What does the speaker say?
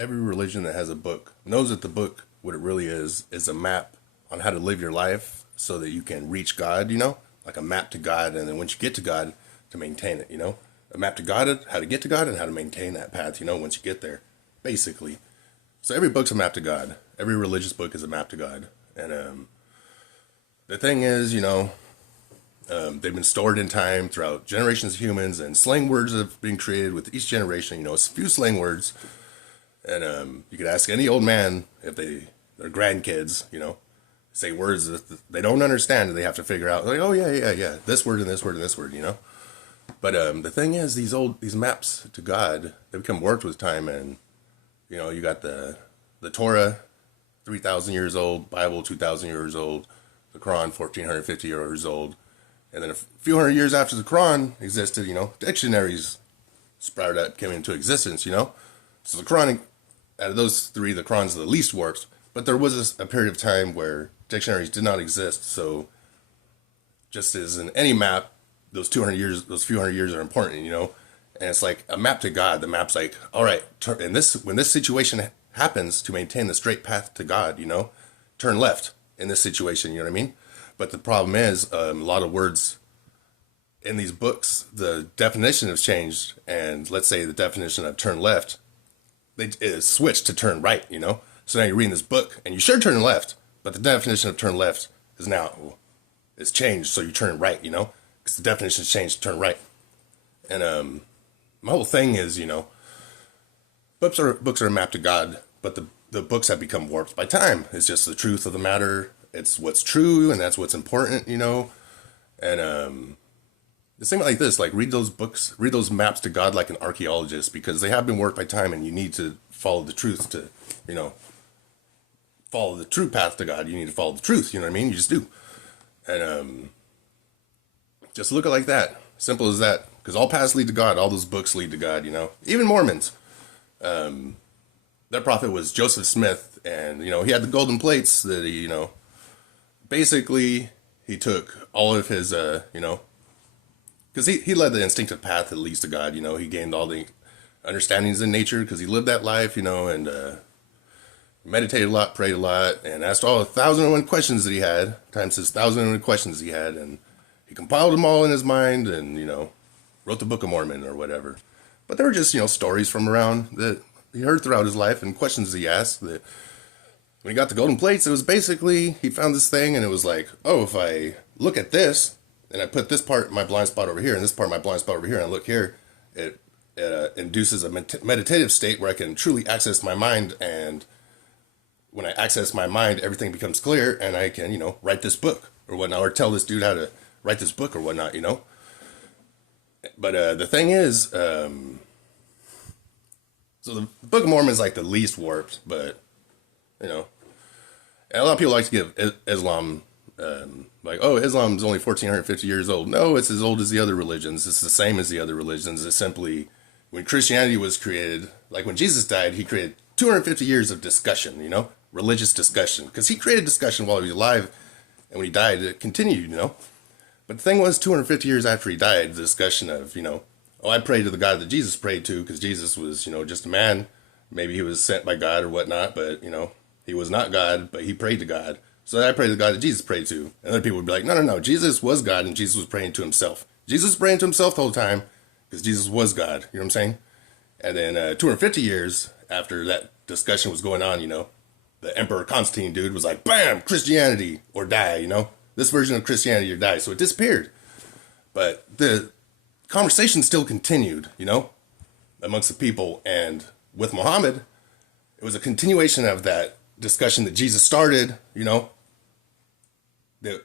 every religion that has a book knows that the book, what it really is a map on how to live your life so that you can reach God, like a map to God. And then once you get to God, to maintain it, a map to God, how to get to God and how to maintain that path, once you get there, basically. So every book's a map to God. Every religious book is a map to God. And the thing is, they've been stored in time throughout generations of humans, and slang words have been created with each generation. It's a few slang words, and you could ask any old man if their grandkids, say words that they don't understand and they have to figure out. Like, oh yeah, this word and this word and this word, But the thing is, these maps to God, they become warped with time, and you got the Torah, 3,000 years old, Bible 2,000 years old, the Quran 1,450 years old. And then a few hundred years after the Quran existed, dictionaries sprouted up, came into existence, So the Quran, out of those three, the Quran's the least warped. But there was a period of time where dictionaries did not exist. So just as in any map, those few hundred years are important, And it's like a map to God. The map's like, all right, when this situation happens, to maintain the straight path to God, turn left in this situation, you know what I mean? But the problem is, a lot of words in these books, the definition has changed. And let's say the definition of turn left, it is switched to turn right, So now you're reading this book and you should turn left, but the definition of turn left is changed. So you turn right, because the definition has changed to turn right. And my whole thing is, books are a map to God, but the books have become warped by time. It's just the truth of the matter. It's what's true, and that's what's important, And the same like this, like read those books, read those maps to God like an archaeologist, because they have been warped by time, and you need to follow the truth to, follow the true path to God. You need to follow the truth, you know what I mean? You just do. And just look at it like that. Simple as that. Because all paths lead to God. All those books lead to God, Even Mormons. Their prophet was Joseph Smith, and, he had the golden plates that he, basically, he took all of his, because he led the instinctive path that leads to God, he gained all the understandings in nature because he lived that life, and meditated a lot, prayed a lot, and asked all 1,001 questions that he had, times his 1,001 questions he had, and he compiled them all in his mind and, wrote the Book of Mormon or whatever. But they were just, stories from around that he heard throughout his life and questions he asked that when he got the golden plates, it was basically, he found this thing and it was like, oh, if I look at this and I put this part, my blind spot over here, and this part, my blind spot over here, and I look here, it induces a meditative state where I can truly access my mind. And when I access my mind, everything becomes clear and I can, write this book or whatnot, or tell this dude how to write this book or whatnot, But the thing is, so the Book of Mormon is like the least warped, but, and a lot of people like to give Islam, like, oh, Islam is only 1,450 years old. No, it's as old as the other religions. It's the same as the other religions. It's simply, when Christianity was created, like when Jesus died, he created 250 years of discussion, religious discussion. Because he created discussion while he was alive, and when he died, it continued, But the thing was, 250 years after he died, the discussion of, oh, I pray to the God that Jesus prayed to, because Jesus was, just a man. Maybe he was sent by God or whatnot, but, he was not God, but he prayed to God. So I pray to the God that Jesus prayed to. And other people would be like, no, Jesus was God, and Jesus was praying to himself. Jesus was praying to himself the whole time, because Jesus was God, you know what I'm saying? And then 250 years after that discussion was going on, the Emperor Constantine dude was like, bam, Christianity or die, This version of Christianity or die. So it disappeared. But the conversation still continued, amongst the people. And with Muhammad, it was a continuation of that discussion that Jesus started, that